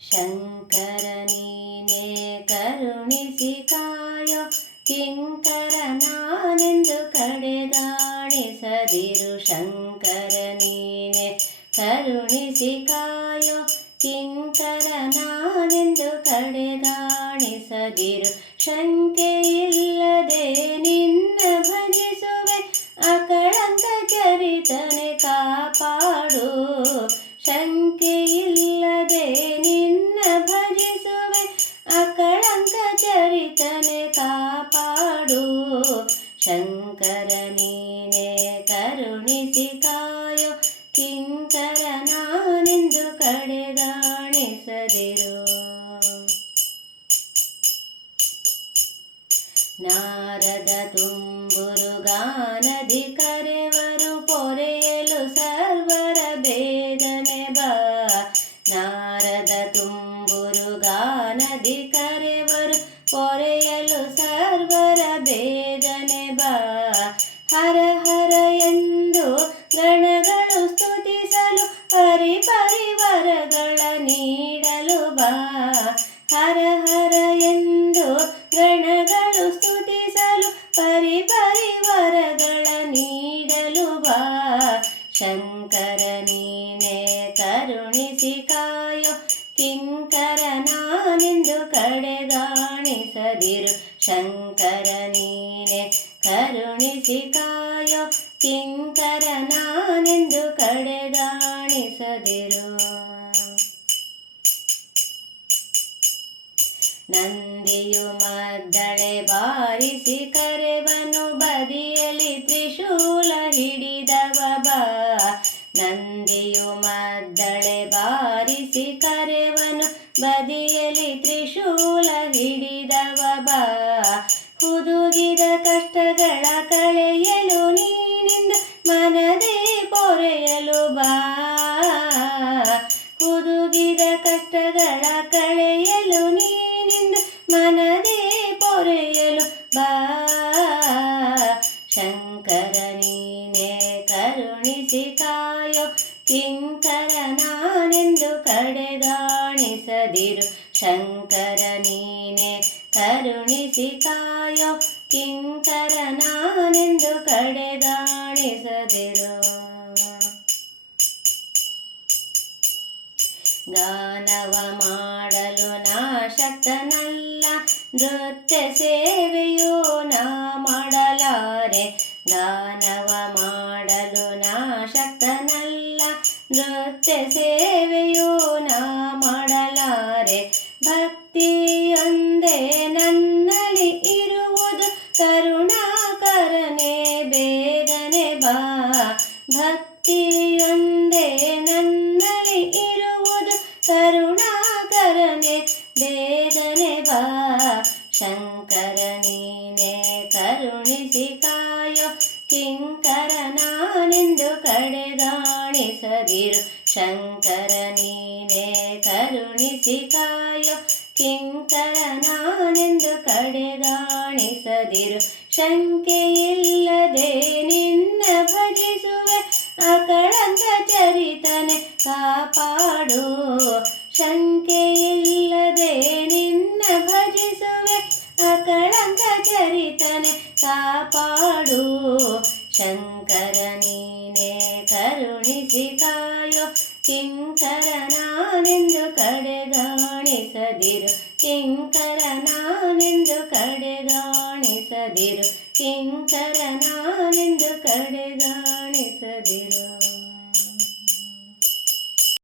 ಶಂಕರ ನೀನೇ ಕರುಣಿಸಿ ಕಾಯೋ, ಕಿಂಕರ ನಾನೆಂದು ಕಡೆಗಾಣಿಸದಿರು. ಶಂಕರ ನೀನೇ ಕರುಣಿಸಿ ಕಾಯೋ, ಕಿಂಕರ ನಾನೆಂದು ಕಡೆಗಾಣಿಸದಿರು. ಶಂಕೆಯಿಲ್ಲದೆ ನಿನ್ನ ಭಜಿಸುವೆ, ಅಕಳಂಕ ಚರಿತನೆ ಕಾಪಾಡು. ಶಂಕೆಯಿಲ್ಲದೆ ನಿನ್ನ ಭಜಿಸುವೆ, ಅಕಳಂಕ ಚರಿತನೆ ಕಾಪಾಡು. ಶಂಕರ ನೀನೇ ಕರುಣಿಸಿ ಕಾಯೋ, ಕಿಂಕರ ನಾನೆಂದು ಕಡೆಗಾಣಿಸದಿರು. ನಾರದ ತುಂಬುರು ಗಾನದಿ ಕರೆವರು, ಪೊರೆಯಲು ಸರ್ವರ ಬೇಗನೆ ಬಾ. ನಾರದ ತುಂಬುರು ಗಾನದಿ ಕರೆವರು, ಪೊರೆಯಲು ಸರ್ವರ ಬೇಗನೆ ಬಾ. ಹರ ಹರ ಎಂದು ಗಣಗಳು ಸ್ತುತಿಸಲು, ಪರಿವರಗಳ ನೀಡಲು ಬಾ. ಹರ ಹರ ಎಂದು ಗಣಗಳು ಸ್ತುತಿಸಲು, ಪರಿವರಗಳ ನೀಡಲು ಬಾ. ಶಂಕರ ನೀನೇ ಕರುಣಿಸಿ ಕಾಯೋ, ಕಿಂಕರ ನಾನೆಂದು ಕಡೆಗಾಣಿಸದಿರು. ಶಂಕರ ನೀನೇ ಕರುಣಿಸಿ ಕಾಯೋ, ಕಿಂಕರ ನಾನೆಂದು ಕಡೆಗಾಣಿಸದಿರು. ನಂದಿಯು ಮದ್ದಳೆ ಬಾರಿಸಿ ಕರೆವನು, ಬದಿಯಲ್ಲಿ ತ್ರಿಶೂಲ ಹಿಡಿದವ ಬಾ. ನಂದಿಯು ಮದ್ದಳೆ ಬಾರಿಸಿ ಕರೆವನು, ಬದಿಯಲ್ಲಿ ತ್ರಿಶೂಲ ಹಿಡಿದವ ಬಾ. ಹುದುಗಿದ ಕಷ್ಟಗಳ ಕಳೆಯಲು ನೀನಿಂದ ಮನದೇ ಪೊರೆಯಲು ಬಾ. ಹುದುಗಿದ ಕಷ್ಟಗಳ ಕಳೆಯಲು ನೀನಿಂದ ಮನದೇ ಪೊರೆಯಲು ಬಾ. ಶಂಕರ ನೀನೇ ಕರುಣಿಸಿ ಕಾಯೋ, ಕಿಂಕರ ನಾನೆಂದು ಕಡೆಗಾಣಿಸದಿರು. ಶಂಕರ ನೀನೇ ಕರುಣಿಸಿ ಕಾಯೋ, ಕಿಂಕರ ನಾನೆಂದು ಕಡೆಗಾಣಿಸದಿರು. ಗಾನವ ಮಾಡಲು ನಾ ಶಕ್ತನಲ್ಲ, ನೃತ್ಯ ಸೇವೆಯೋ ನಾ ಮಾಡಲಾರೆ. ಗಾನವ ಮಾಡಲು ನಾ ಶಕ್ತನಲ್ಲ, ನೃತ್ಯ ಸೇವೆಯೋ ನಾ ಮಾಡಲಾರೆ. ಭಕ್ತಿಯೊಂದೇ ನನ್ನಲ್ಲಿ ಇರುವುದು, ಕರುಣಾಕರನೇ ಬೇಗನೆ ಬಾ. ಭಕ್ತಿಯೊಂದೇ ನನ್ನಲ್ಲಿ ಇರುವುದು, ಕರುಣಾಕರನೇ ಬೇಗನೆ ಬಾ. ಶಂಕರ ನೀನೇ ಕರುಣಿಸಿ ಕಾಯೋ, ಕಿಂಕರ ನಾನೆಂದು ಕಡೆಗಾಣಿಸದಿರು. ಶಂಕರ ನೀನೇ ಕರುಣಿಸಿ ಕಾಯೋ, ಕಿಂಕರ ನಾನೆಂದು ಕಡೆಗಾಣಿಸದಿರು. ಶಂಕೆಯಿಲ್ಲದೆ ನಿನ್ನ ಭಜಿಸುವೆ, ಅಕಳಂಕ ಚರಿತನೆ ಕಾಪಾಡು. ಶಂಕೆಯಿಲ್ಲದೆ ನಿನ್ನ ಭಜಿಸುವೆ, ಅಕಳಂಕ ಚರಿತನೆ ಕಾಪಾಡು. ಶಂಕರ ನೀನೇ ಕರುಣಿಸಿ ಕಾಯೋ, ಕಿಂಕರ ನಾನೆಂದು ಕಡೆಗಾಣಿಸದಿರು. ಕಿಂಕರ ನಾನೆಂದು ಕಡೆಗಾಣಿಸದಿರು. ಕಿಂಕರ ನಾನೆಂದು ಕಡೆಗಾಣಿಸದಿರು.